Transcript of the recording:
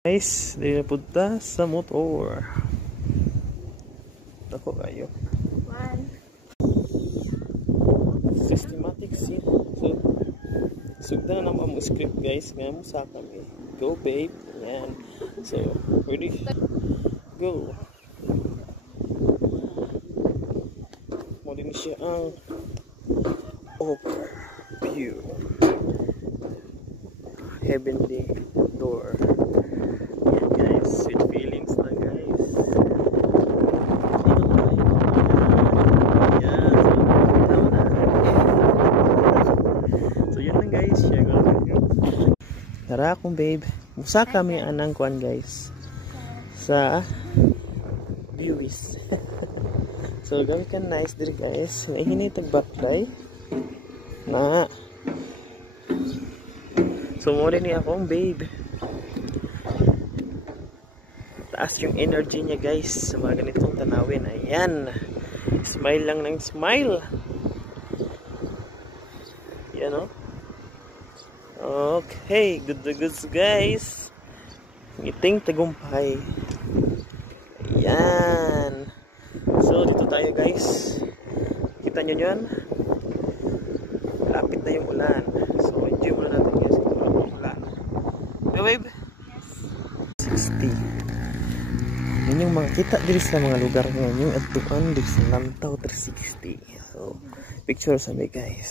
Guys, dili na punta sa motor. Ako kayo. Systematic seat. So, sugdan na naman mo script guys. Ngayon mo sa kami. Go babe. Ayan. So, ready? Go. Muli na siya ang overview. Heavenly door. Ayan guys, sweet feelings na guys. So yun lang guys, share ko lang yun. Tara akong babe, musa kami anang kuan guys sa Lewis. So gawin ka nice dir guys, may hinitag baklay na. So muna ni akong babe. Taas yung energy niya guys sa mga ganitong tanawin. Ayan. Smile lang ng smile. Yan o. Okay. Good to good guys. Ngiting tagumpay. Ayan. So dito tayo guys. Kita nyo yan. Lapit na yung ulan. So enjoy muna natin guys. Ito lang yung ulan. Go babe? Yes. 60. Yun yung mga kita diri sa mga lugar ngayon. Yung atuan diri sa Lantaw 360. So picture sa may guys.